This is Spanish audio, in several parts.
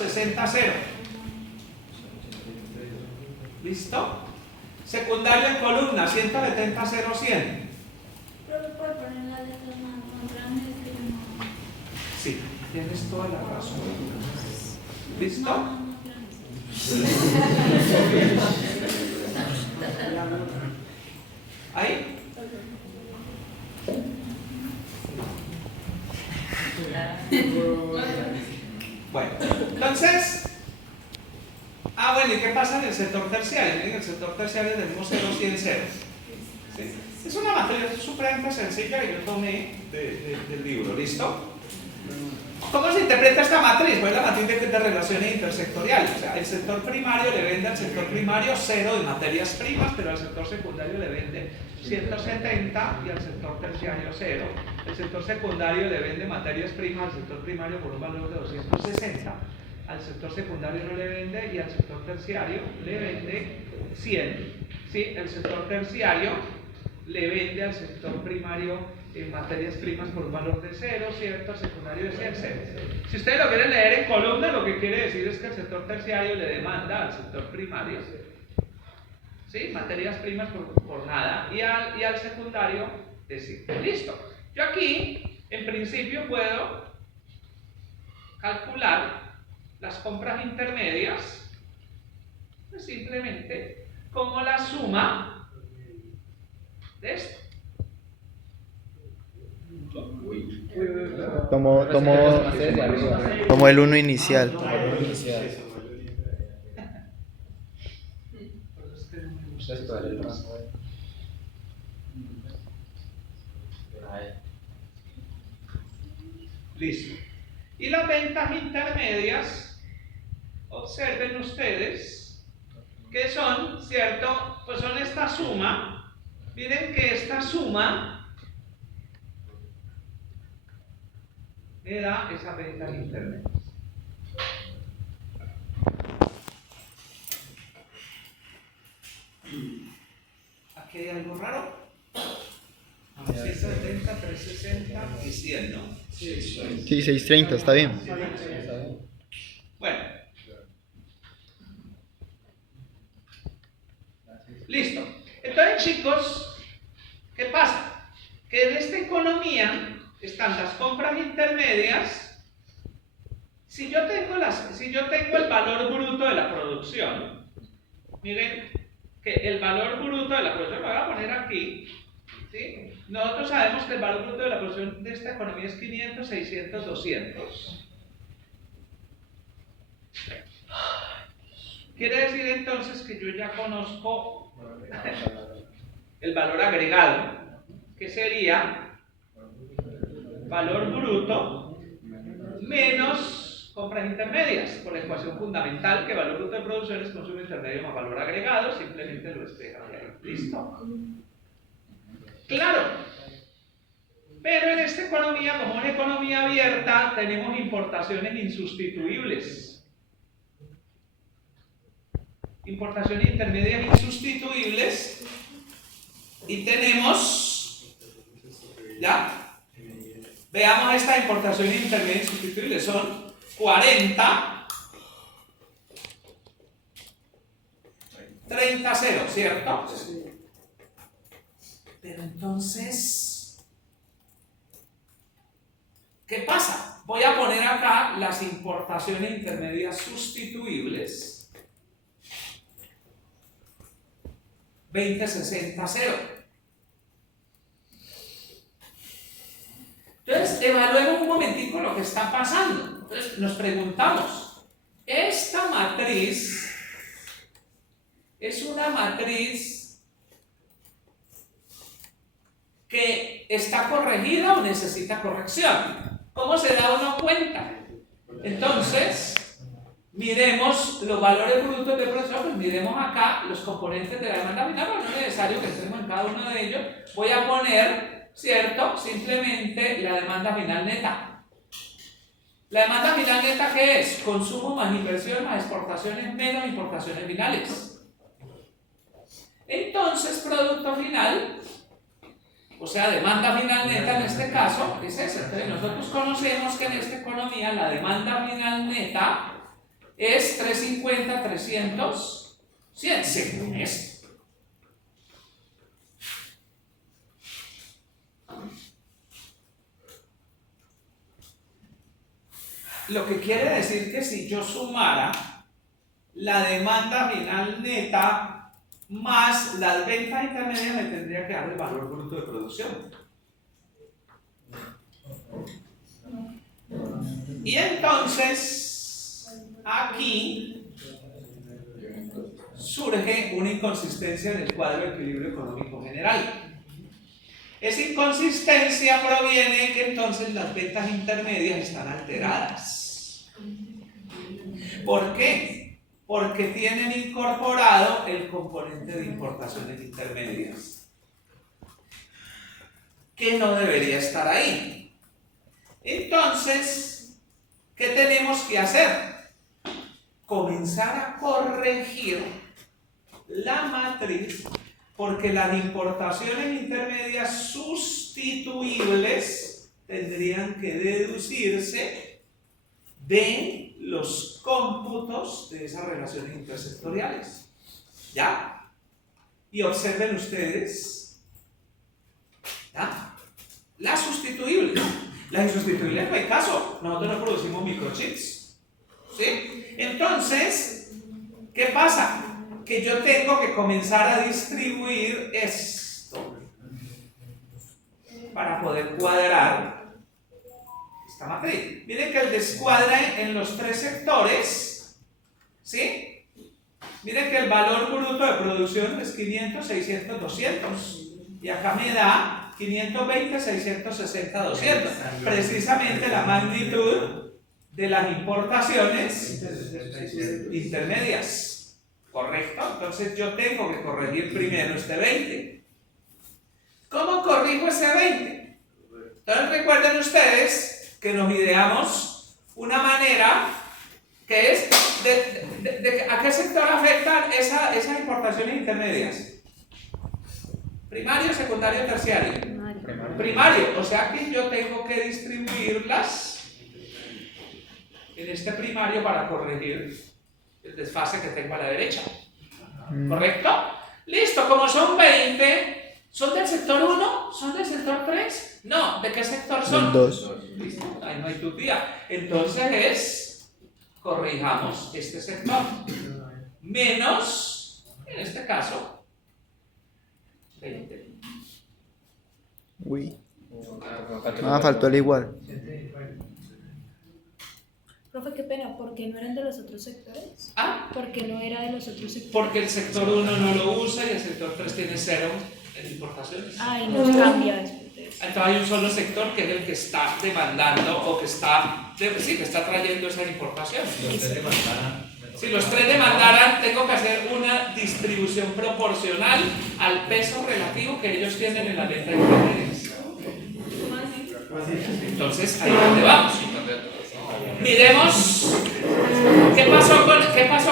60, 0. ¿Listo? Secundario en columna, 170, 0, 100. Pero puede poner las letras más grandes que no. Sí, tienes toda la razón. ¿Listo? No, ¿Ahí? Bueno, entonces, bueno, ¿y qué pasa en el sector terciario? En el sector terciario tenemos 0, 100, 0. ¿Sí? Es una materia supremamente sencilla que yo tomé del libro, ¿listo? ¿Cómo se interpreta esta matriz? Pues la matriz de relaciones intersectoriales. O sea, el sector primario le vende al sector primario 0 de materias primas, pero al sector secundario le vende 170 y al sector terciario 0. El sector secundario le vende materias primas al sector primario por un valor de 260. Al sector secundario no le vende y al sector terciario le vende 100. ¿Sí? El sector terciario le vende al sector primario materias primas por un valor de 0, ¿cierto? Al secundario de 100, 0. Si ustedes lo quieren leer en columna, lo que quiere decir es que el sector terciario le demanda al sector primario, ¿sí? Materias primas por nada y al secundario de 100. Listo. Yo aquí, en principio, puedo calcular las compras intermedias pues simplemente como la suma de esto. Como el 1 inicial. Listo. Y las ventas intermedias, observen ustedes que son, ¿cierto? Pues son esta suma. Miren que esta suma me da esa ventas intermedias. Aquí hay algo raro. 670, 360 y 100, ¿no? Sí, 630, está bien. Bueno. Listo. Entonces, chicos, ¿qué pasa? Que en esta economía están las compras intermedias. Si yo tengo el valor bruto de la producción, miren que el valor bruto de la producción, lo voy a poner aquí, ¿sí? Nosotros sabemos que el valor bruto de la producción de esta economía es 500, 600, 200. Quiere decir entonces que yo ya conozco el valor agregado, que sería valor bruto menos compras intermedias, por la ecuación fundamental que valor bruto de producción es consumo intermedio más valor agregado, simplemente lo despejan de ahí. ¿Listo? Claro. Pero en esta economía, como una economía abierta, tenemos importaciones insustituibles. Importaciones intermedias insustituibles y tenemos, ¿ya? Veamos esta importación intermedia insustituible, son 40, 30, 0, ¿cierto? Pero entonces, ¿qué pasa? Voy a poner acá las importaciones intermedias sustituibles. 20, 60, 0. Entonces, evaluemos un momentico lo que está pasando. Entonces, nos preguntamos, ¿esta matriz es una matriz que está corregida o necesita corrección? ¿Cómo se da uno cuenta? Entonces, miremos los valores brutos de producción, pues miremos acá los componentes de la demanda final, pero no es necesario que entremos en cada uno de ellos. Voy a poner, ¿cierto? Simplemente la demanda final neta. La demanda final neta, ¿qué es? Consumo más inversión más exportaciones menos importaciones finales. Entonces, producto final, o sea, demanda final neta en este caso, es ese. Entonces, nosotros conocemos que en esta economía la demanda final neta es 350, 300, 100, según esto. Lo que quiere decir que si yo sumara la demanda final neta más las ventas intermedias, me tendría que dar el valor bruto de producción. Y entonces, aquí surge una inconsistencia en el cuadro de equilibrio económico general. Esa inconsistencia proviene de que entonces las ventas intermedias están alteradas. ¿Por qué? Porque tienen incorporado el componente de importaciones intermedias, que no debería estar ahí. Entonces, ¿qué tenemos que hacer? Comenzar a corregir la matriz, porque las importaciones intermedias sustituibles tendrían que deducirse de los cómputos de esas relaciones intersectoriales. ¿Ya? Y observen ustedes, ¿ya? Las sustituibles. Las insustituibles no hay caso. Nosotros no producimos microchips. ¿Sí? Entonces, ¿qué pasa? Que yo tengo que comenzar a distribuir esto para poder cuadrar esta matriz. Miren que el descuadre en los tres sectores, ¿sí? Miren que el valor bruto de producción es 500, 600, 200. Y acá me da 520, 660, 200. Precisamente la magnitud de las importaciones intermedias. ¿Correcto? Entonces yo tengo que corregir primero este 20. ¿Cómo corrijo ese 20? Entonces recuerden ustedes que nos ideamos una manera que es ¿a qué sector afectan esas importaciones intermedias? Primario, secundario, terciario. Primario, o sea que yo tengo que distribuirlas en este primario para corregir el desfase que tengo a la derecha. ¿Correcto? Listo, como son 20, ¿son del sector 1? ¿Son del sector 3? No, ¿de qué sector son? 2. Listo, ahí no hay tutía. Entonces corrijamos este sector. Menos, en este caso, 20. Uy. Faltó el igual. Profe, qué pena, ¿por qué no eran de los otros sectores? ¿Ah? ¿Por qué no era de los otros sectores? Porque el sector 1 no lo usa y el sector 3 tiene 0 en importaciones. Ay, nos cambia después de eso. Entonces hay un solo sector que es el que está demandando o que está, que está trayendo esa importación. Si los tres demandaran, tengo que hacer una distribución proporcional al peso relativo que ellos tienen en la venta de intermedias. Entonces, ahí es donde vamos. Miremos qué pasó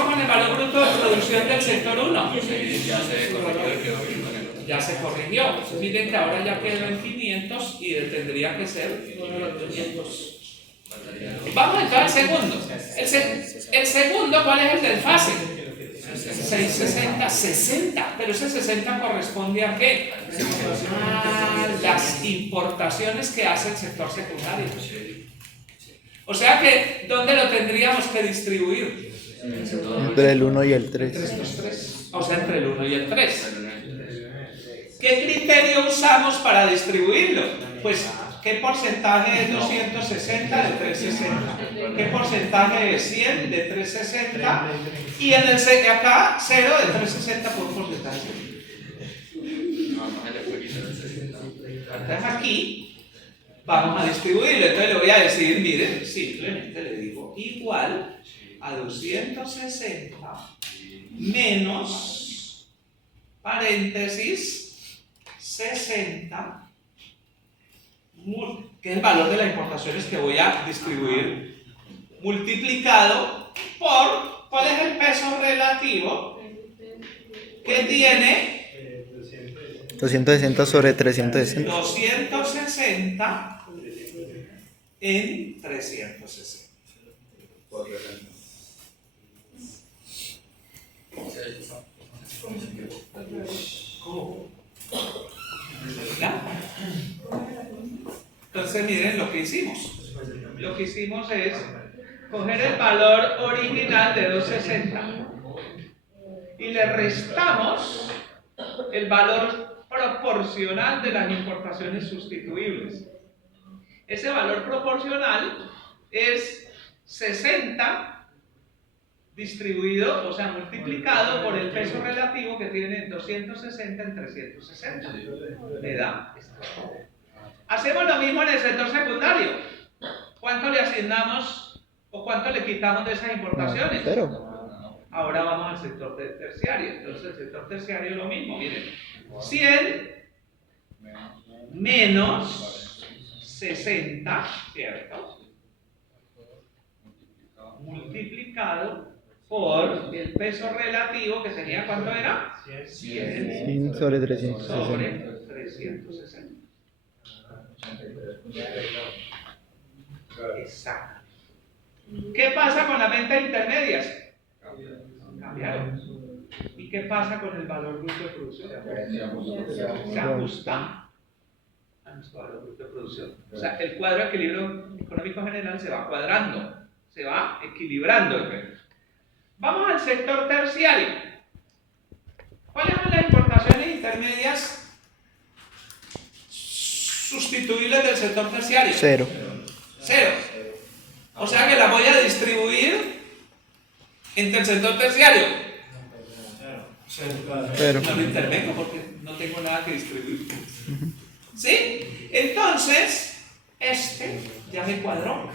con el valor bruto de producción del sector 1. Ya se corrigió. Miren que ahora ya quedó en 500 y tendría que ser 500. Vamos entonces al segundo. El segundo, ¿cuál es el desfase? 660, 60. Pero ese 60 corresponde ¿a qué? A las importaciones que hace el sector secundario. O sea que, ¿dónde lo tendríamos que distribuir? Entre el 1 y el 3. Entre los tres. O sea, entre el 1 y el 3. ¿Qué criterio usamos para distribuirlo? Pues, ¿qué porcentaje es 260 de 360? ¿Qué porcentaje es 100 de 360? Y en el acá, 0 de 360 por porcentaje. Entonces aquí vamos a distribuirlo. Entonces le voy a decir, miren, simplemente le digo igual a 260 menos, paréntesis, 60, que es el valor de las importaciones que voy a distribuir, multiplicado por, ¿cuál es el peso relativo que tiene? 260 sobre 360. 260 en 360. Entonces miren lo que hicimos. Lo que hicimos es coger el valor original de 260 y le restamos el valor proporcional de las importaciones sustituibles. Ese valor proporcional es 60 distribuido, o sea, multiplicado por el peso relativo que tiene 260 en 360. Le da esto. Hacemos lo mismo en el sector secundario. ¿Cuánto le asignamos o cuánto le quitamos de esas importaciones? Cero. Ahora vamos al sector terciario. Entonces el sector terciario es lo mismo. Miren, 100 menos 60, ¿cierto? Multiplicado por el peso relativo que tenía, ¿cuánto era? 100 100 sobre 360. sobre 360. Exacto. ¿Qué pasa con las ventas intermedias? Cambiaron. ¿Y qué pasa con el valor bruto de producción? Se ajusta a nuestro valor bruto de producción. O sea, el cuadro de equilibrio económico general se va cuadrando, se va equilibrando. Vamos al sector terciario. ¿Cuáles son las importaciones intermedias sustituibles del sector terciario? Cero. Cero. O sea que las voy a distribuir entre el sector terciario. Cero. No lo intervengo porque no tengo nada que distribuir. ¿Sí? Entonces, este ya me cuadró.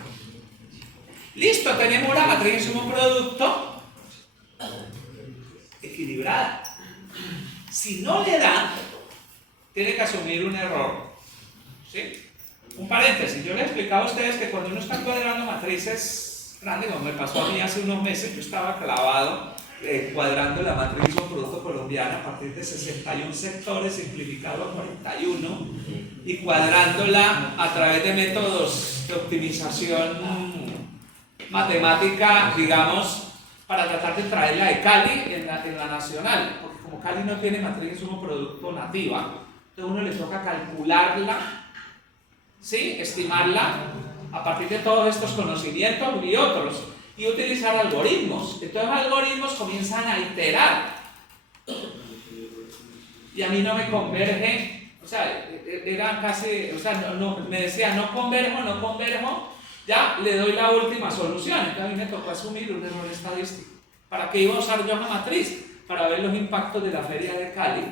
Listo, tenemos una matriz insumo-producto equilibrada. Si no le da, tiene que asumir un error. ¿Sí? Un paréntesis, yo les explicaba a ustedes que cuando uno está cuadrando matrices grandes, como me pasó a mí hace unos meses, yo estaba clavado cuadrando la matriz insumo-producto colombiana a partir de 61 sectores simplificado a 41 y cuadrándola a través de métodos de optimización matemática, digamos, para tratar de traerla de Cali en la nacional, porque como Cali no tiene matriz insumo-producto nativa, entonces uno le toca calcularla, ¿sí? Estimarla a partir de todos estos conocimientos y otros, y utilizar algoritmos. Entonces los algoritmos comienzan a iterar, y a mí no me converge, o sea, era casi, o sea, me decía no converjo, ya le doy la última solución. Entonces a mí me tocó asumir un error estadístico. ¿Para qué iba a usar yo esa matriz? Para ver los impactos de la Feria de Cali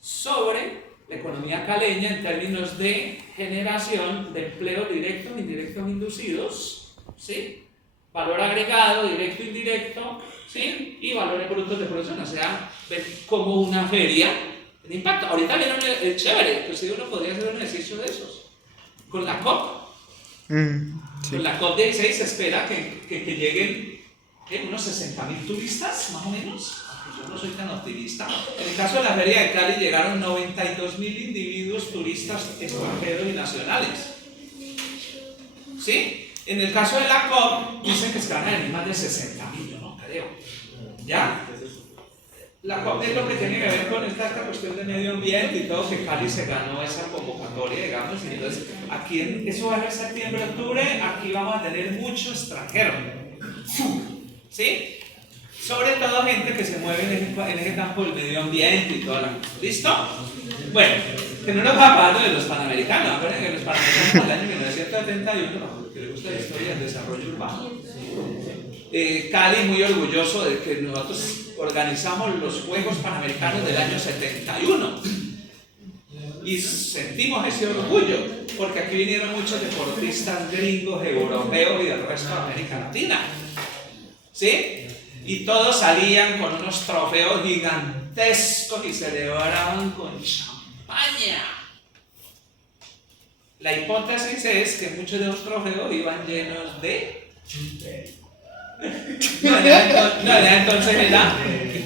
sobre la economía caleña en términos de generación de empleos directos e indirectos inducidos, ¿sí? Valor agregado, directo e indirecto, ¿sí? Y valores brutos de producción. O sea, ver como una feria el impacto. Ahorita vieron el chévere, pues si uno podría hacer un ejercicio de esos con la COP. Sí. Con la COP16 se espera que lleguen unos 60.000 turistas, más o menos. Yo no soy tan optimista. En el caso de la Feria de Cali llegaron 92.000 individuos turistas extranjeros y nacionales. ¿Sí? En el caso de la COP dicen que se van a venir más de 60.000, yo no creo. ¿Ya? La COP es lo que tiene que ver con esta cuestión de medio ambiente y todo, que Cali se ganó esa convocatoria, digamos, y entonces aquí eso va a ser septiembre, octubre, aquí vamos a tener mucho extranjero, ¿sí? Sobre todo gente que se mueve en ese campo del medio ambiente y toda la cosa. ¿Listo? Bueno, que no nos va hablando de los panamericanos. Acuérdense que los panamericanos del año 1971, que le gusta la historia del desarrollo urbano. Cali muy orgulloso de que nosotros organizamos los Juegos Panamericanos del año 71 y sentimos ese orgullo porque aquí vinieron muchos deportistas gringos, europeos y del resto de América Latina, ¿sí? Y todos salían con unos trofeos gigantescos y celebraban con champaña. La hipótesis es que muchos de los trofeos iban llenos de entonces era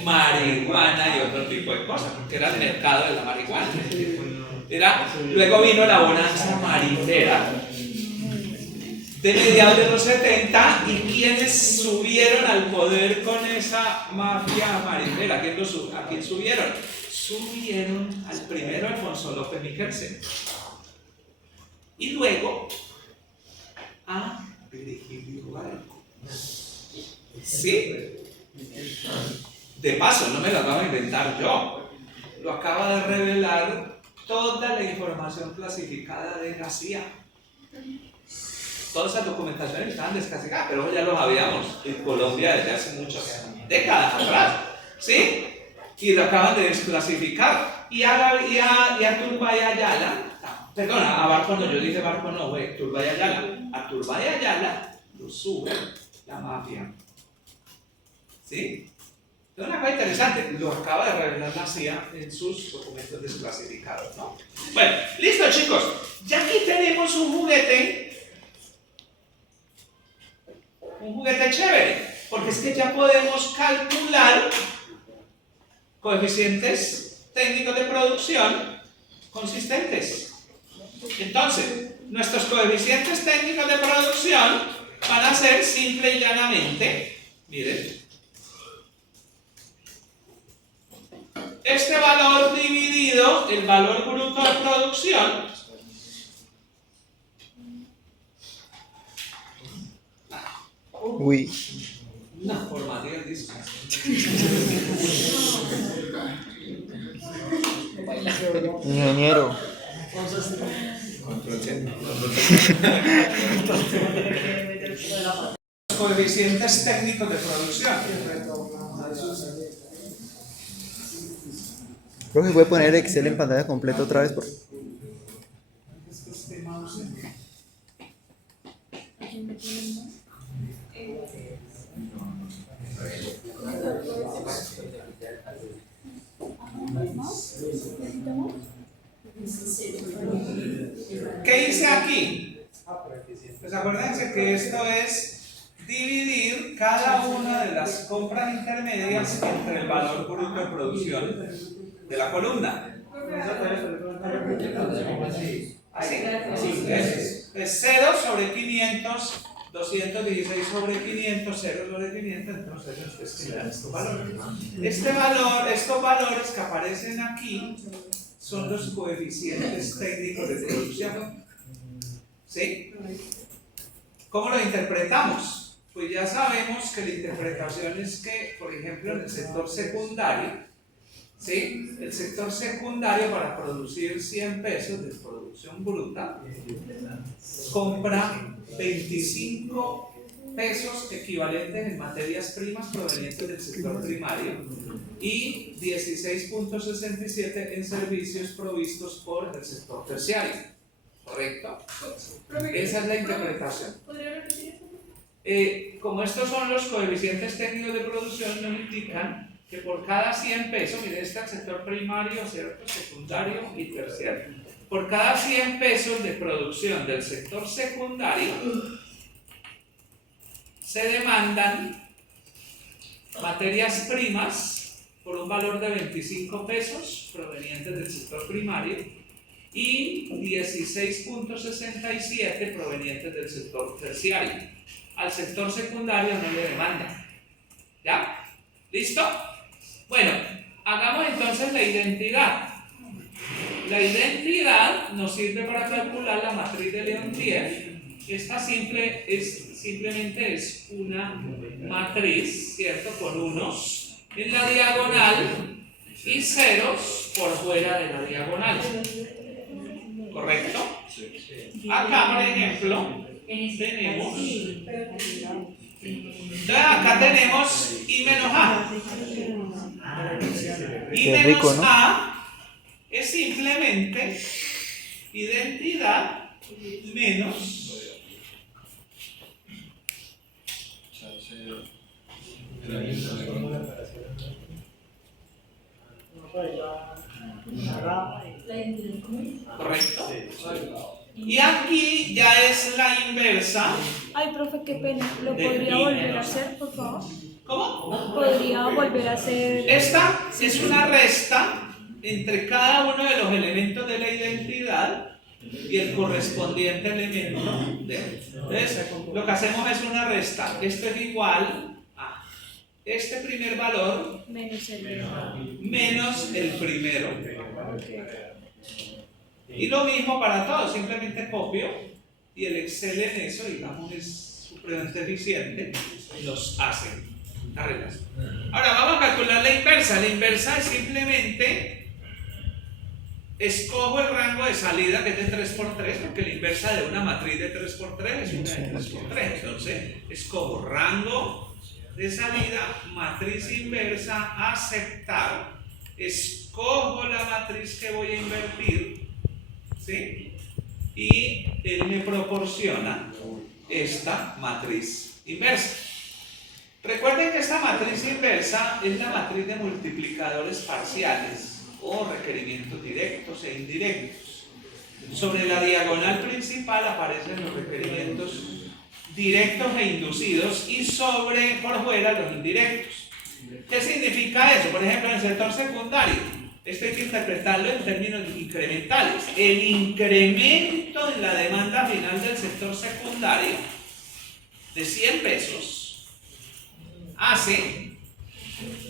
marihuana y otro tipo de cosas, porque era el mercado de la marihuana. Luego vino la bonanza marinera de mediados de los 70 y quienes subieron al poder con esa mafia marinera. ¿A quién subieron? Subieron al primero Alfonso López Michelsen. Y luego a Virgilio Barco. ¿Sí? De paso, no me lo acabo de inventar yo. Lo acaba de revelar toda la información clasificada de la CIA. Todas esas documentaciones estaban desclasificadas, pero eso ya lo sabíamos en Colombia desde hace muchas décadas atrás. ¿Sí? Y lo acaban de desclasificar. Y a Turbay Ayala, perdona, a Barco no, yo dije Barco no, güey, Turbay Ayala. A Turbay Ayala lo sube la mafia. ¿Sí? Es una cosa interesante, lo acaba de revelar la CIA en sus documentos desclasificados, ¿no? Bueno, listo chicos, ya aquí tenemos un juguete chévere, porque es que ya podemos calcular coeficientes técnicos de producción consistentes. Entonces, nuestros coeficientes técnicos de producción van a ser simple y llanamente, miren, este valor dividido el valor bruto de producción Uy, una formativa de disco. ingeniero. Coeficientes técnicos de producción. Profe, ¿puede poner Excel en pantalla completa otra vez? ¿Qué hice aquí? Pues acuérdense que esto es dividir cada una de las compras intermedias entre el valor bruto de producción de la columna. ¿Así? Es 0 sobre 500, 216 sobre 500, 0 sobre 500, entonces ustedes generan estos valores. Estos valores que aparecen aquí son los coeficientes técnicos de producción. ¿Sí? ¿Cómo lo interpretamos? Pues ya sabemos que la interpretación es que, por ejemplo, en el sector secundario, ¿sí? El sector secundario para producir 100 pesos de producción bruta compra 25 pesos equivalentes en materias primas provenientes del sector primario y 16.67 en servicios provistos por el sector terciario. ¿Correcto? Esa es la interpretación. ¿Podría repetir eso? Como estos son los coeficientes técnicos de producción, nos indican que por cada 100 pesos, mire, este es el sector primario, ¿cierto? Secundario y terciario. Por cada 100 pesos de producción del sector secundario, se demandan materias primas por un valor de 25 pesos provenientes del sector primario y 16.67 provenientes del sector terciario. Al sector secundario no le demandan. ¿Ya? ¿Listo? Bueno, hagamos entonces la identidad. La identidad nos sirve para calcular la matriz de Leontief. Esta simplemente es una matriz, ¿cierto? Con unos en la diagonal y ceros por fuera de la diagonal. ¿Correcto? Acá, por ejemplo, tenemos. Acá tenemos I menos A. I Qué menos rico, ¿no? A es simplemente identidad menos correcto. Y aquí ya es la inversa. Ay, profe, qué pena. ¿Lo De podría I volver a menos. hacer, por favor? ¿Cómo? ¿Podría volver a hacer? Esta es una resta entre cada uno de los elementos de la identidad y el correspondiente elemento de. Entonces, lo que hacemos es una resta. Esto es igual a este primer valor Menos el de... menos el primero. Y lo mismo para todos, simplemente copio y el Excel en eso, digamos, es supremamente eficiente y los hace arreglas. Ahora vamos a calcular la inversa. La inversa es simplemente escojo el rango de salida que es de 3×3, porque la inversa de una matriz de 3×3 es una de 3×3. Entonces escojo rango de salida, matriz inversa, aceptar, escojo la matriz que voy a invertir, ¿sí? Y él me proporciona esta matriz inversa. Recuerden que esta matriz inversa es la matriz de multiplicadores parciales o requerimientos directos e indirectos. Sobre la diagonal principal aparecen los requerimientos directos e inducidos y por fuera los indirectos. ¿Qué significa eso? Por ejemplo, en el sector secundario, esto hay que interpretarlo en términos incrementales. El incremento en la demanda final del sector secundario de 100 pesos hace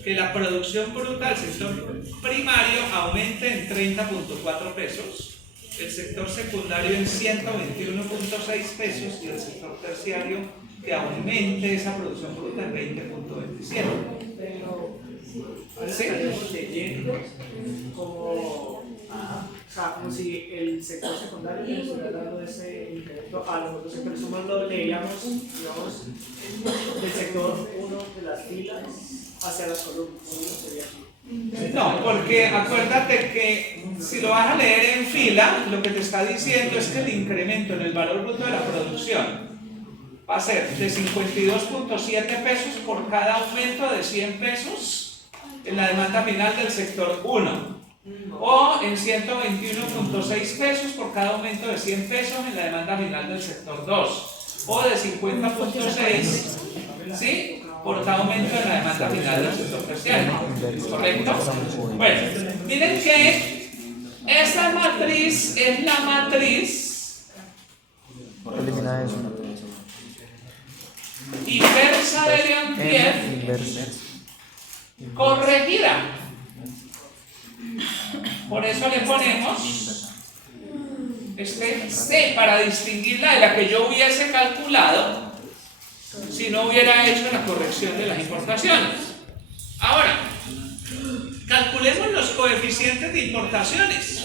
que la producción bruta del sector primario aumente en 30.4 pesos, el sector secundario en 121.6 pesos y el sector terciario que aumente esa producción bruta en 20.27. ¿Sí? Estaríamos leyendo como, como si el sector secundario estuviera dando ese incremento a los otros sectores. Somos lo leíamos, digamos, del sector 1 de las filas hacia las columnas. No, porque acuérdate que si lo vas a leer en fila, lo que te está diciendo es que el incremento en el valor bruto de la producción va a ser de 52.7 pesos por cada aumento de 100 pesos en la demanda final del sector 1, o en 121.6 pesos por cada aumento de 100 pesos en la demanda final del sector 2, o de 50.6, ¿sí?, por cada aumento en la demanda final del sector terciario. ¿Correcto? Bueno, miren que esta matriz es la matriz Elimina eso. inversa de Leontief Inversa. corregida. Por eso le ponemos este C para distinguirla de la que yo hubiese calculado si no hubiera hecho la corrección de las importaciones. Ahora, calculemos los coeficientes de importaciones.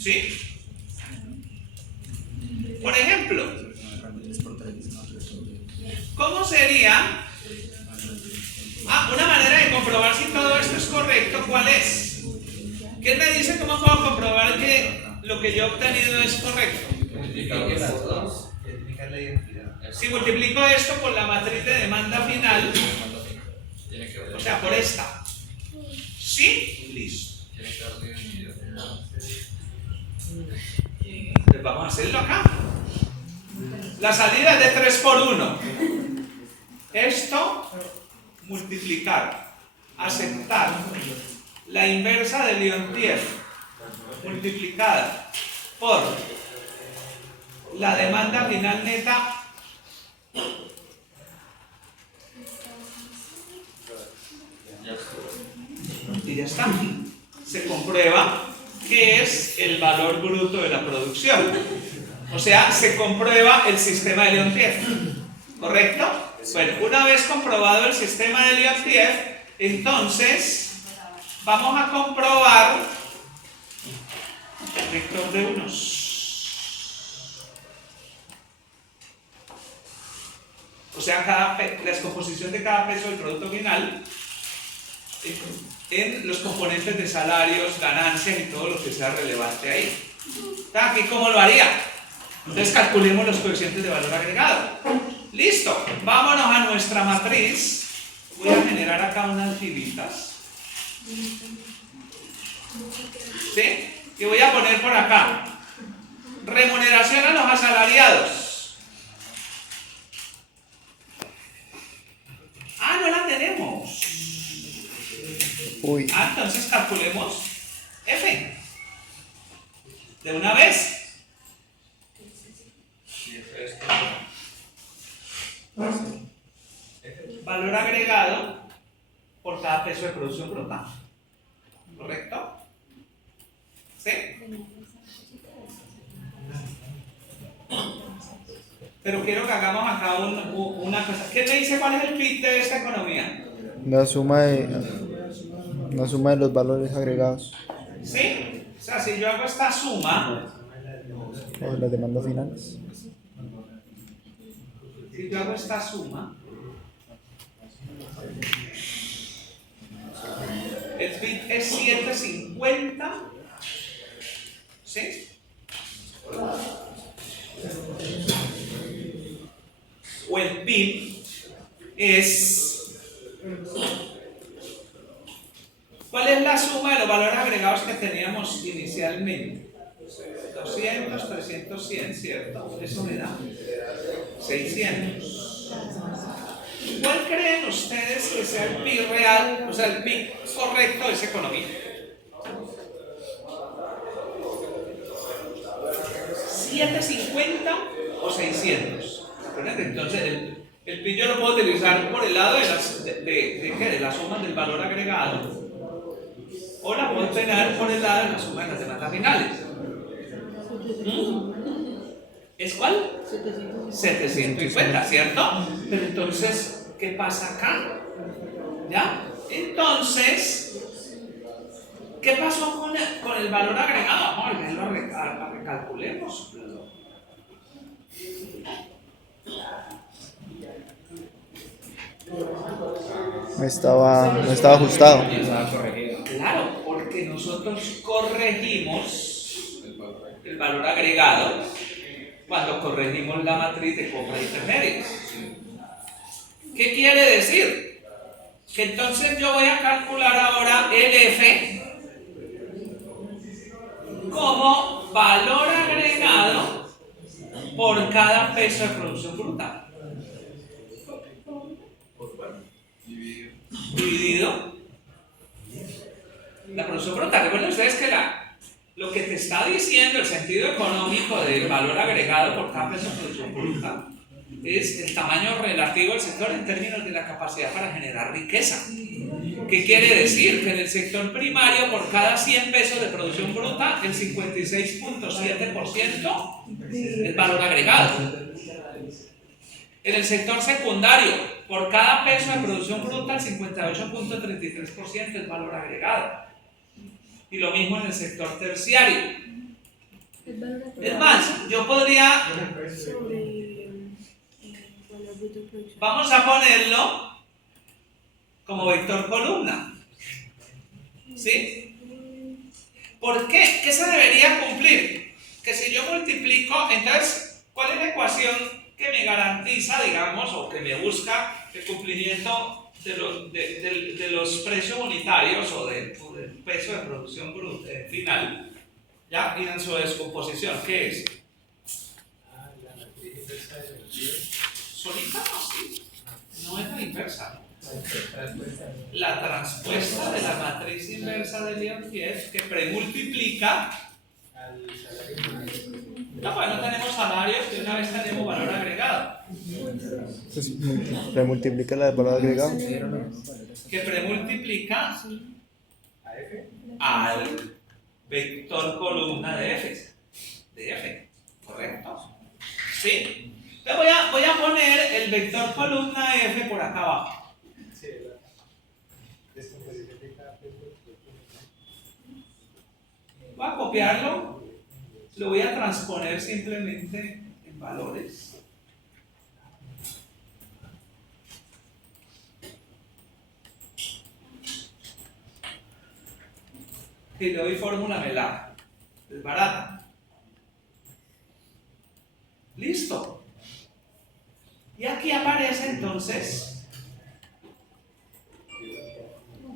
¿Sí? Por ejemplo, ¿cómo sería? Una manera de comprobar si todo esto es correcto, ¿cuál es? ¿Quién me dice cómo puedo comprobar que lo que yo he obtenido es correcto? Si multiplico esto por la matriz de demanda final, o sea, por esta. ¿Sí? Listo. Pues vamos a hacerlo acá. La salida es de 3×1. Esto, multiplicar, aceptar la inversa de Leontief multiplicada por la demanda final neta y ya está. Se comprueba que es el valor bruto de la producción. O sea, se comprueba el sistema de Leontief. ¿Correcto? Bueno, una vez comprobado el sistema de Leontief, entonces vamos a comprobar el vector de unos. O sea, la descomposición de cada peso del producto final en los componentes de salarios, ganancias y todo lo que sea relevante ahí. ¿Aquí cómo lo haría? Entonces calculemos los coeficientes de valor agregado. Listo, vámonos a nuestra matriz. Voy a generar acá unas filitas. ¿Sí? Y voy a poner por acá remuneración a los asalariados. No la tenemos. Uy. Entonces calculemos F. De una vez. Valor agregado por cada peso de producción bruta. ¿Correcto? ¿Sí? Pero quiero que hagamos acá una cosa. ¿Qué me dice cuál es el PIB de esta economía? La suma de los valores agregados ¿Sí? O sea, si yo hago esta suma, o las demandas finales. si yo hago esta suma, el PIB es 750, ¿sí? O el PIB es... ¿Cuál es la suma de los valores agregados que teníamos inicialmente? 200, 300, 100, ¿cierto? Eso me da 600. ¿Cuál creen ustedes que sea el PIB real, o sea, el PIB correcto de esa economía? ¿750 o 600? Entonces, el PIB yo lo puedo utilizar por el lado de las sumas del valor agregado, o la puedo tener por el lado de la suma de las demandas finales. ¿Es cuál? 750, ¿cierto? Pero entonces, ¿qué pasa acá? ¿Ya? Entonces, ¿qué pasó con el valor agregado? Vamos a verlo, recalculemos. No estaba ajustado. Claro, porque nosotros corregimos el valor agregado cuando corregimos la matriz de compra de intermedios. ¿Qué quiere decir? Que entonces yo voy a calcular ahora el F como valor agregado por cada peso de producción bruta. Dividido la producción bruta. Recuerden ustedes que lo que te está diciendo el sentido económico del valor agregado por cada peso de producción bruta es el tamaño relativo del sector en términos de la capacidad para generar riqueza. ¿Qué quiere decir? Que en el sector primario, por cada 100 pesos de producción bruta, el 56.7% es valor agregado. En el sector secundario, por cada peso de producción bruta, el 58.33% es valor agregado. Y lo mismo en el sector terciario. Es más, yo podría... Vamos a ponerlo como vector columna. ¿Sí? ¿Por qué? ¿Qué se debería cumplir? Que si yo multiplico, entonces, ¿cuál es la ecuación que me garantiza, digamos, o que me busca el cumplimiento de los precios unitarios o del peso de producción bruta final? ¿Ya? Y en su descomposición, ¿qué es? ¿Solita? Sí. No es la inversa. La transpuesta de la matriz inversa de Liouville que premultiplica. No, pues no tenemos salarios, de una vez tenemos valor agregado. Entonces, remultiplica la del valor agregado. Que premultiplica al vector columna de F. De F, ¿correcto? ¿Sí? Entonces voy a poner el vector columna de F por acá abajo. Voy a copiarlo, lo voy a transponer simplemente en valores. Y le doy fórmula MELA. Es barata. Listo. Y aquí aparece entonces,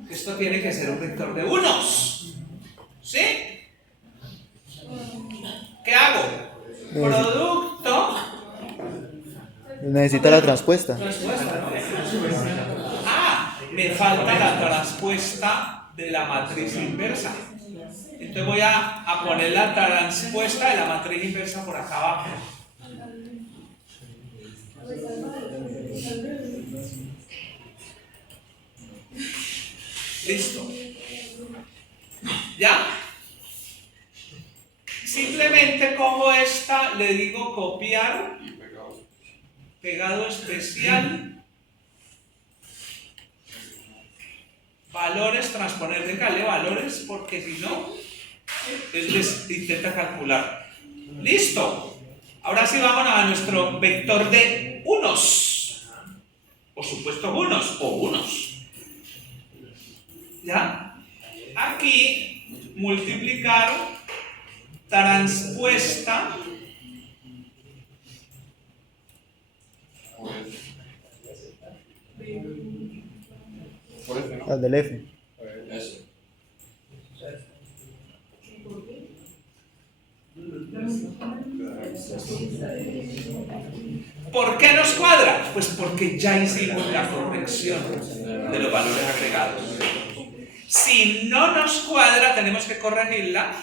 esto tiene que ser un vector de unos. ¿Sí? ¿Qué hago? Producto. Necesita la transpuesta. Me falta la transpuesta de la matriz inversa. Entonces voy a poner la transpuesta de la matriz inversa por acá abajo. Listo. ¿Ya? Simplemente cojo esta, le digo copiar, pegado especial, valores, transponer, déjale valores, porque si no, él les intenta calcular. ¡Listo! Ahora sí vámonos a nuestro vector de unos. Por supuesto unos o unos. ¿Ya? Aquí, multiplicar, transpuesta, Las del F. ¿Por qué nos cuadra? Pues porque ya hicimos la corrección de los valores agregados. Si no nos cuadra, tenemos que corregirla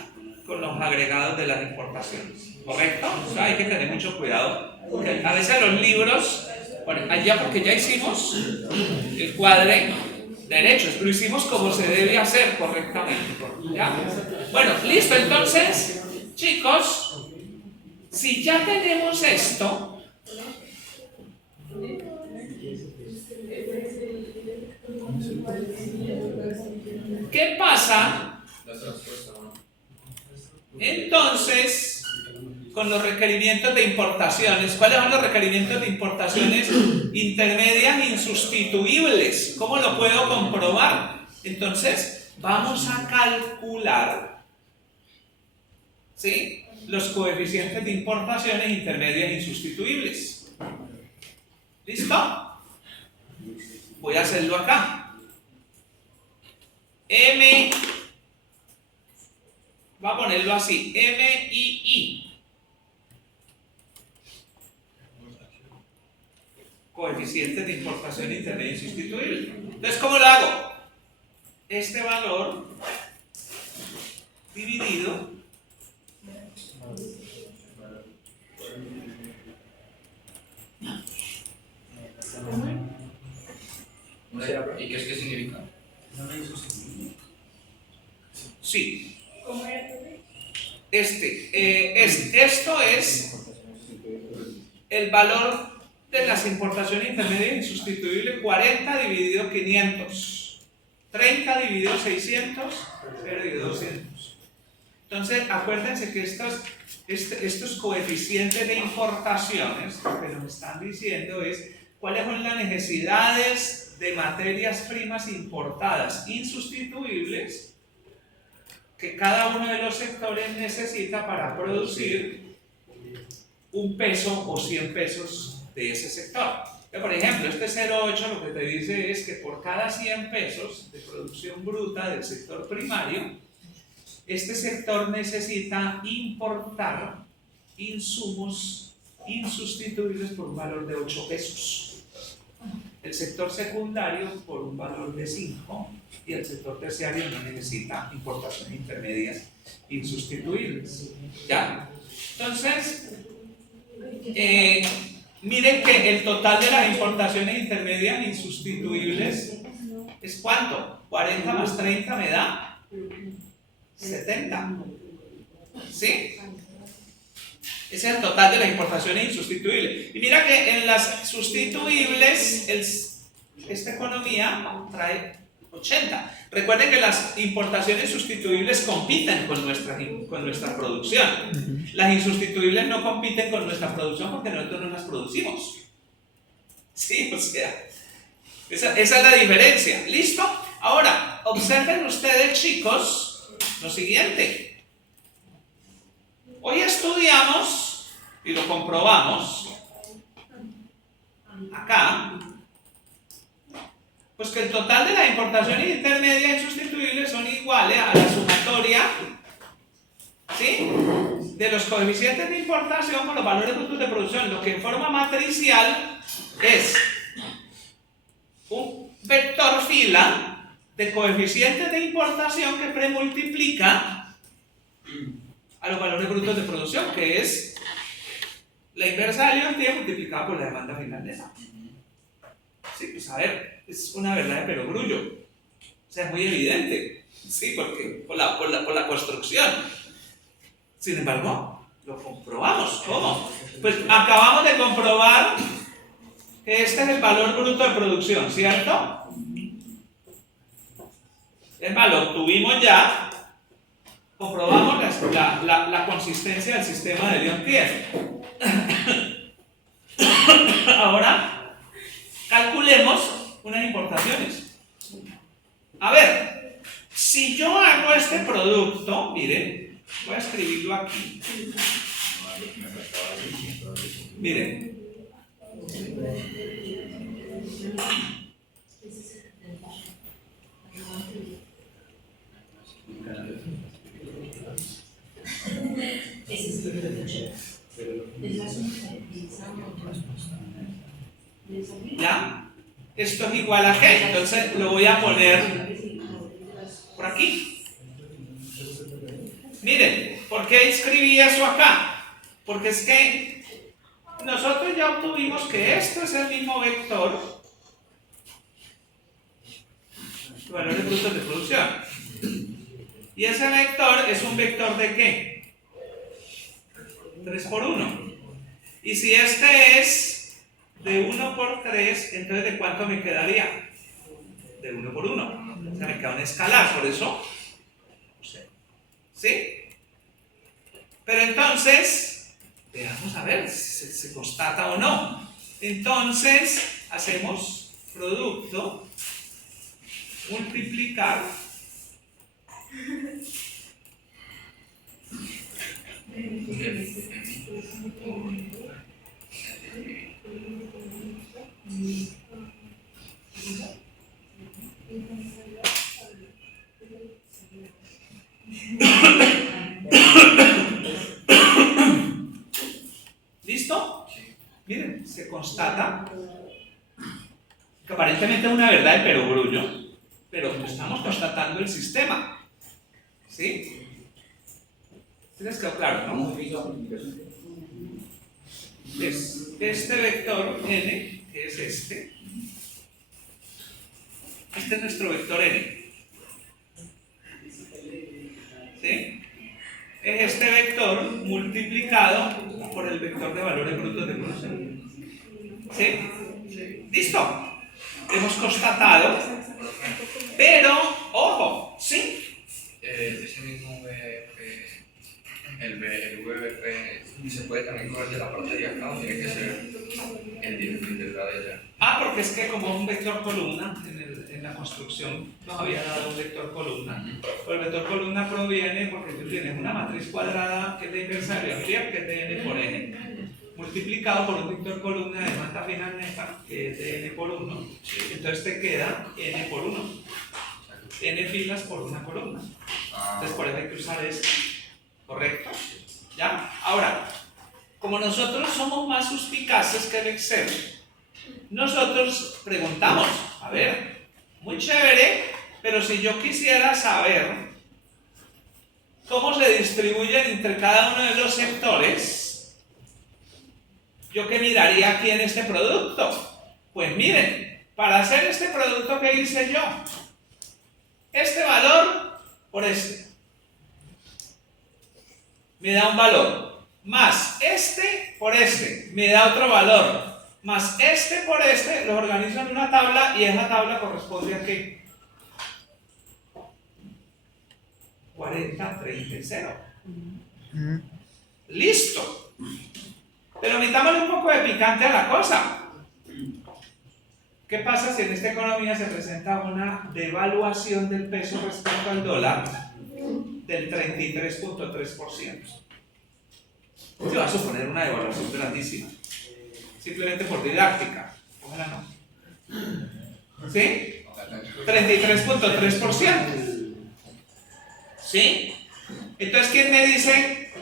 con los agregados de las importaciones. ¿Correcto? O sea, hay que tener mucho cuidado. Porque a veces los libros, bueno, allá porque ya hicimos el cuadre derecho, lo hicimos como se debe hacer correctamente. ¿Ya? Bueno, listo, entonces, chicos, si ya tenemos esto, ¿qué pasa? Entonces, con los requerimientos de importaciones, ¿cuáles son los requerimientos de importaciones intermedias insustituibles? ¿Cómo lo puedo comprobar? Entonces, vamos a calcular, ¿sí?, los coeficientes de importaciones intermedias insustituibles. ¿Listo? Voy a hacerlo acá. M, va a ponerlo así, MII. Coeficientes de importación intermedia insustituible. Entonces, ¿cómo lo hago? Este valor dividido ¿Y qué significa? sí. Esto es el valor de las importaciones intermedias insustituibles, 40 dividido 500, 30 dividido 600, 0 dividido 200. Entonces, acuérdense que estos coeficientes de importaciones, lo que nos están diciendo es cuáles son las necesidades de materias primas importadas insustituibles que cada uno de los sectores necesita para producir un peso o 100 pesos de ese sector. Por ejemplo, este 0,8 lo que te dice es que por cada 100 pesos de producción bruta del sector primario, este sector necesita importar insumos insustituibles por un valor de 8 pesos. El sector secundario por un valor de 5 y el sector terciario no necesita importaciones intermedias insustituibles. ¿Ya? Entonces, miren que el total de las importaciones intermedias insustituibles es ¿cuánto? 40 más 30 me da 70. ¿Sí? Ese es el total de las importaciones insustituibles. Y mira que en las sustituibles, esta economía trae 80. Recuerden que las importaciones sustituibles compiten con nuestra producción. Las insustituibles no compiten con nuestra producción porque nosotros no las producimos. Sí, o sea, esa es la diferencia. ¿Listo? Ahora, observen ustedes, chicos, lo siguiente. Hoy estudiamos y lo comprobamos acá, pues que el total de las importaciones intermedias insustituibles son iguales a la sumatoria, ¿sí?, de los coeficientes de importación con los valores brutos de producción, lo que en forma matricial es un vector fila de coeficientes de importación que premultiplica a los valores brutos de producción, que es la inversa de la ayudantía multiplicada por la demanda final de esa. Sí, pues a ver, es una verdad de perogrullo. O sea, es muy evidente, sí, porque por la construcción. Sin embargo, Lo comprobamos. ¿Cómo? Pues acabamos de comprobar que este es el valor bruto de producción, ¿cierto? Es más, lo obtuvimos ya. Comprobamos la consistencia del sistema de Dionne-Trier. Ahora, calculemos unas importaciones. A ver, si yo hago este producto, miren, voy a escribirlo aquí. Miren. ¿Ya? Esto es igual a qué, entonces lo voy a poner por aquí. Miren, ¿por qué escribí eso acá? Porque es que nosotros ya obtuvimos que esto es el mismo vector de valores brutos de producción. Y ese vector es un vector de ¿qué? 3 por 1. Y si este es de 1 por 3, entonces ¿de cuánto me quedaría? De 1 por 1. O sea, me queda un escalar, por eso. ¿Sí? Pero entonces, veamos a ver si se constata o no. Entonces, hacemos producto, multiplicar ¿listo? Miren, se constata que aparentemente es una verdad de perogrullo, pero estamos constatando el sistema. ¿Sí? ¿Sí les quedó claro, no? Es este vector n, que es este es nuestro vector n. ¿Sí? Es este vector multiplicado por el vector de valores brutos de producción. ¿Sí? ¿Listo? Hemos constatado, pero, ojo, ¿sí? Ese mismo el VBP, ¿se puede también coger de la parte de acá o tiene que ser el directriz de allá? Ah, porque es que como un vector columna, en la construcción nos había dado un vector columna. Pero el vector columna proviene porque tú tienes una matriz cuadrada que es la inversa de Dionne-Trier, que es de n por n, multiplicado por un vector columna de demanda final neta, que es de n por 1. Entonces te queda n por 1. N filas por una columna. Entonces por eso hay que usar esto. ¿Correcto? ¿Ya? Ahora, como nosotros somos más suspicaces que el Excel, nosotros preguntamos, a ver, muy chévere, pero si yo quisiera saber cómo se distribuyen entre cada uno de los sectores, ¿yo qué miraría aquí en este producto? Pues miren, para hacer este producto que hice yo, este valor por este me da un valor, más este por este me da otro valor, más este por este, los organizo en una tabla y esa tabla corresponde a ¿qué? 40, 30 y 0. Listo. Pero metámosle un poco de picante a la cosa. ¿Qué pasa si en esta economía se presenta una devaluación del peso respecto al dólar del 33.3%? Se va a suponer una devaluación grandísima. Simplemente por didáctica. Ojalá no. ¿Sí? 33.3%. ¿Sí? Entonces, ¿quién me dice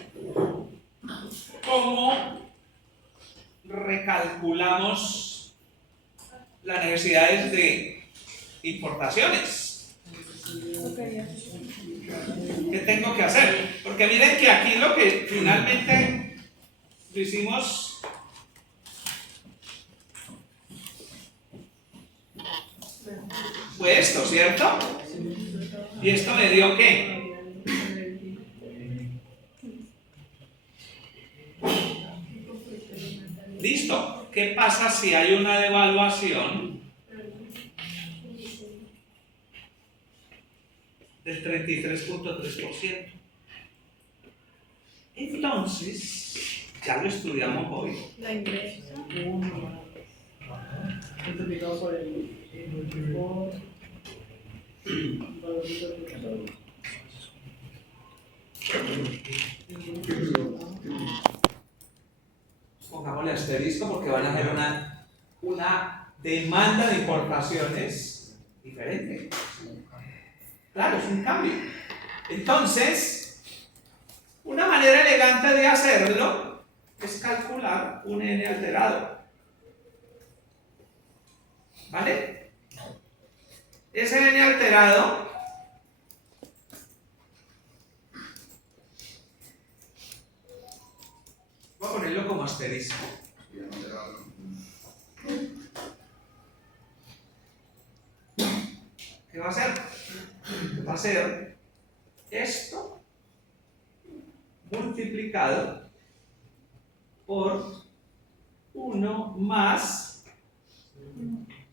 cómo recalculamos las necesidades de importaciones? ¿Qué tengo que hacer? Porque miren que aquí lo que finalmente lo hicimos fue esto, ¿cierto? ¿Y esto me dio qué? ¿qué pasa si hay una devaluación del 33.3%? Entonces, ya lo estudiamos hoy. La inversa. Multiplicado por por valor de Pongámosle asterisco porque van a hacer una demanda de importaciones diferente. Claro, es un cambio. Entonces, una manera elegante de hacerlo es calcular un n alterado. ¿Vale? Ese n alterado voy a ponerlo como asterisco. ¿Qué va a ser? Va a ser esto multiplicado por 1 más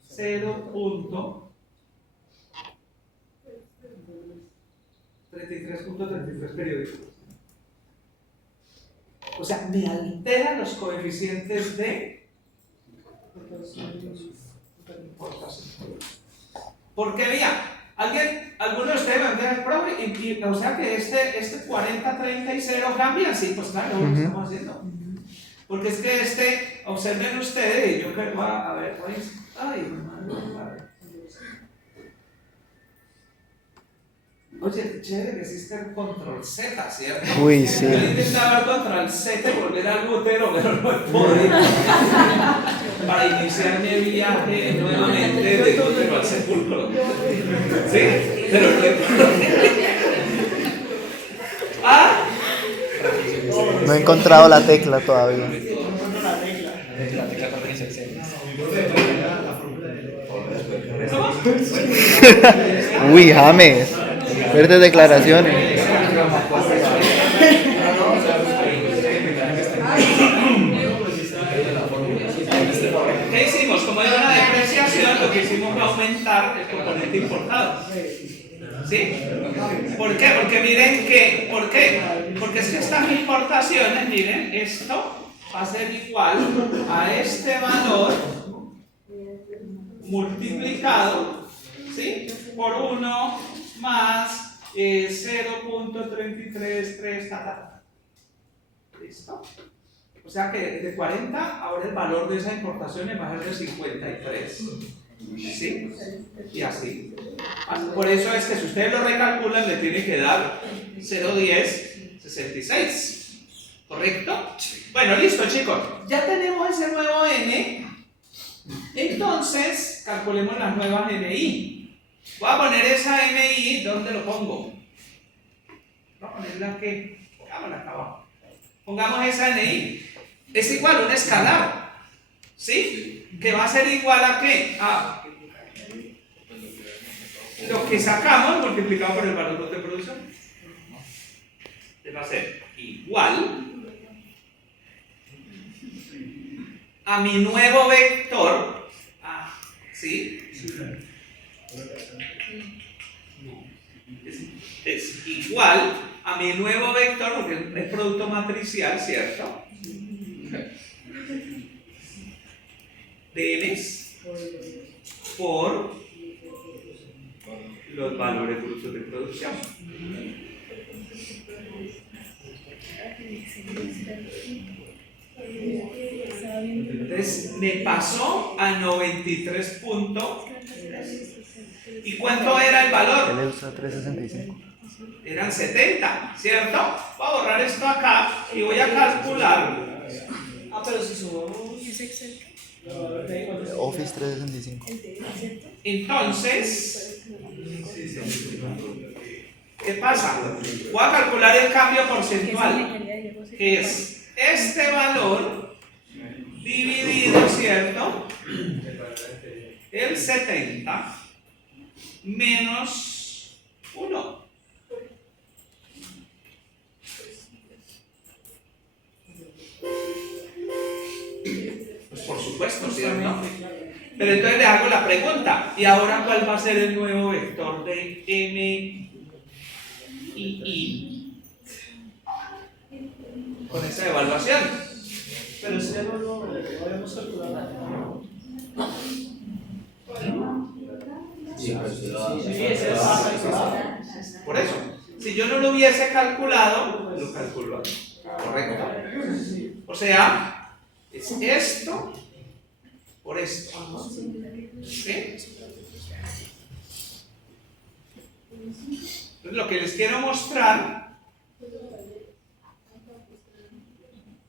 0.33.33 periódicos. O sea, me alteran los coeficientes de importación. Porque vean, alguno de ustedes va a decir, profe, o sea que este 40, 30 y 0 cambian. Sí, pues claro, lo estamos haciendo. Porque es que observen ustedes, y yo creo, a ver, pues, ay, madre. Oye, qué chévere que existe el control Z, ¿cierto? Uy, sí. Yo intentaba el control Z y volver al botero, pero no he podido. Para iniciar mi viaje nuevamente de botero al sepulcro. ¿Sí? Pero no he podido. ¿Ah? No he encontrado la tecla todavía. La tecla 46. Uy, James. Fuertes declaraciones. ¿Qué hicimos? Como era una depreciación, lo que hicimos fue aumentar el componente importado. ¿Sí? ¿Por qué? Porque miren que, ¿por qué? Porque es que estas importaciones, miren, esto va a ser igual a este valor multiplicado, ¿sí? Por 1 más 0.333, ¿listo? O sea que de 40, ahora el valor de esa importación va a ser de 53, ¿sí? Y así. Por eso es que si ustedes lo recalculan, le tiene que dar 0,1066, ¿correcto? Bueno, listo, chicos. Ya tenemos ese nuevo n. Entonces, calculemos las nuevas NI. Voy a poner esa NI, ¿dónde lo pongo? Voy a ponerla aquí. Pongámosla acá abajo. Pongamos esa NI. Es igual a un escalar. ¿Sí? Que va a ser igual a ¿qué? A lo que sacamos multiplicado por el valor de producción. Va a ser igual a mi nuevo vector. ¿Sí? Es igual a mi nuevo vector, porque es producto matricial, ¿cierto? De Ns por los valores brutos de producción. Entonces me pasó a 93 puntos. ¿Y cuánto era el valor? Él usa 365. Eran 70, ¿cierto? Voy a borrar esto acá y voy a calcular. Pero si sumamos. Office 365. Entonces, ¿qué pasa? Voy a calcular el cambio porcentual, que es este valor dividido, ¿cierto? El 70 menos 1. Pues por supuesto. supuesto, ¿cierto? Pero entonces le hago la pregunta, ¿y ahora cuál va a ser el nuevo vector de M y I con esa evaluación? Pero eso ya no lo habíamos calculado. Sí, pero Sí, ese es. Por eso, si yo no lo hubiese calculado, lo calculo aquí. ¿Correcto? O sea, es esto por esto. ¿Sí? Entonces, lo que les quiero mostrar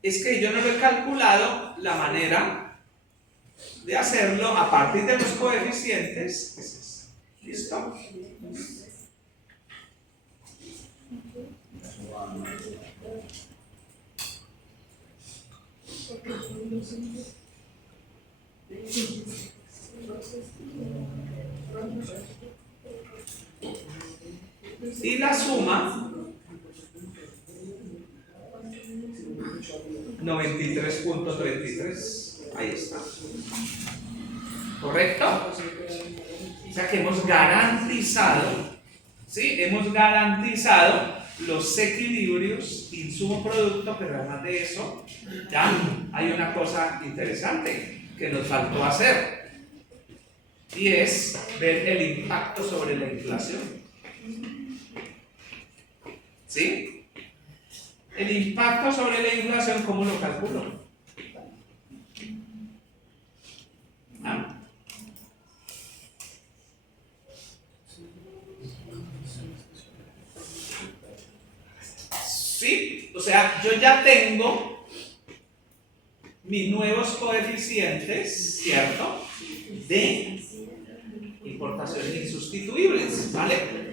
es que yo no lo he calculado la manera de hacerlo a partir de los coeficientes. Es esa. ¿Listo? Y la suma 93.33. Ahí está. ¿Correcto? O sea que hemos garantizado, ¿sí? Hemos garantizado los equilibrios insumo-producto, pero además de eso, ya hay una cosa interesante que nos faltó hacer, y es ver el impacto sobre la inflación. ¿Sí? El impacto sobre la inflación, ¿cómo lo calculo? ¿Ah? ¿Sí? O sea, yo ya tengo mis nuevos coeficientes, ¿cierto? De importaciones insustituibles, ¿vale?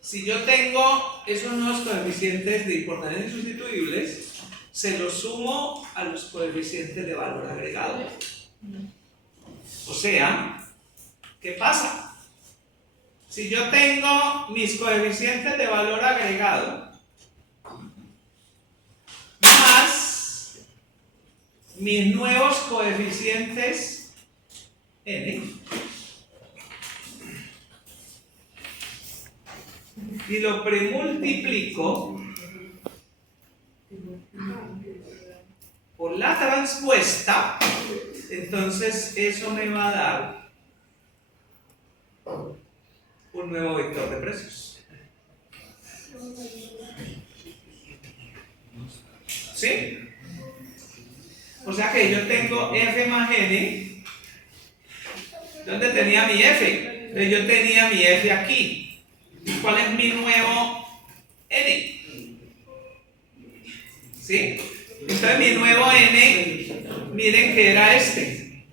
Si yo tengo esos nuevos coeficientes de importaciones insustituibles, se los sumo a los coeficientes de valor agregado. O sea, ¿qué pasa? Si yo tengo mis coeficientes de valor agregado más mis nuevos coeficientes N, y lo premultiplico por la transpuesta, entonces eso me va a dar un nuevo vector de precios. ¿Sí? O sea que yo tengo F más N. ¿Dónde tenía mi F? Entonces yo tenía mi F aquí. ¿Cuál es mi nuevo N? ¿Sí? Entonces mi nuevo N, miren que era este.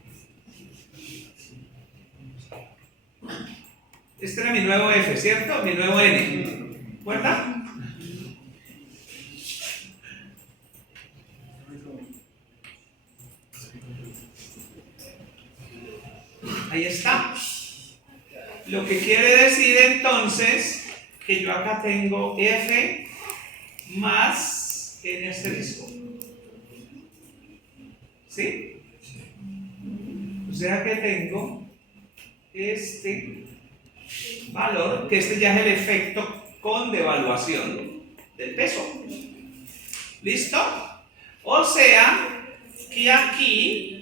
Este era mi nuevo F, ¿cierto? Mi nuevo N. ¿Recuerda? Ahí está. Lo que quiere decir entonces que yo acá tengo F más N asterisco. ¿Sí? O sea que tengo este valor, que este ya es el efecto con devaluación del peso. ¿Listo? O sea que aquí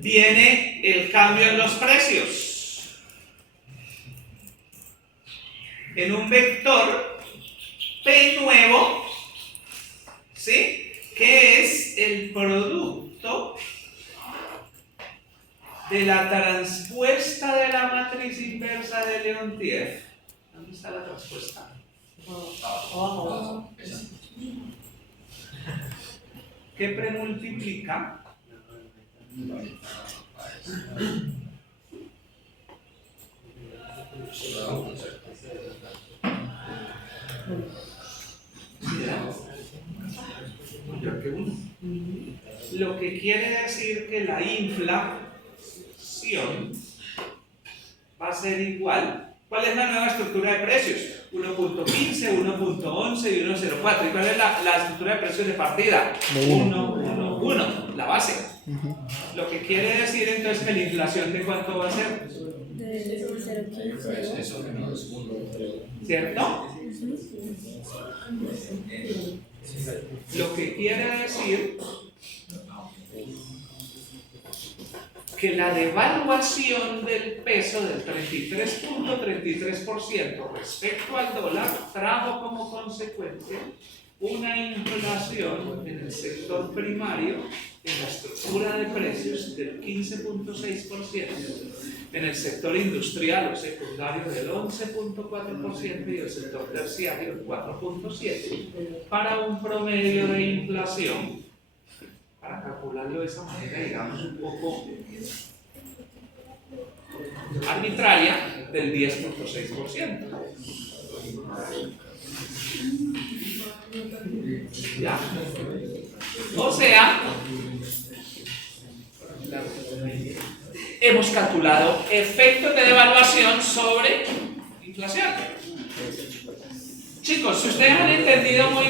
viene el cambio en los precios en un vector P nuevo, ¿sí? Que es el producto de la transpuesta de la matriz inversa de Leontief. ¿Dónde está la transpuesta? ¿Qué premultiplica? Lo que quiere decir que la inflación va a ser igual. ¿Cuál es la nueva estructura de precios? 1.15, 1.11 y 1.04. ¿Y cuál es la estructura de precios de partida? 1, 1, 1, la base. Lo que quiere decir entonces que la inflación de cuánto va a ser, De 0,15. Eso que no es uno. ¿cierto? Lo que quiere decir que la devaluación del peso del 33.33% respecto al dólar trajo como consecuencia una inflación en el sector primario, en la estructura de precios del 15.6%, en el sector industrial o secundario del 11.4% y el sector terciario del 4.7%, para un promedio de inflación, para calcularlo de esa manera, digamos, un poco arbitraria, del 10.6%. ¿Ya? O sea, hemos calculado efectos de devaluación sobre inflación. Chicos, si ustedes han entendido muy bien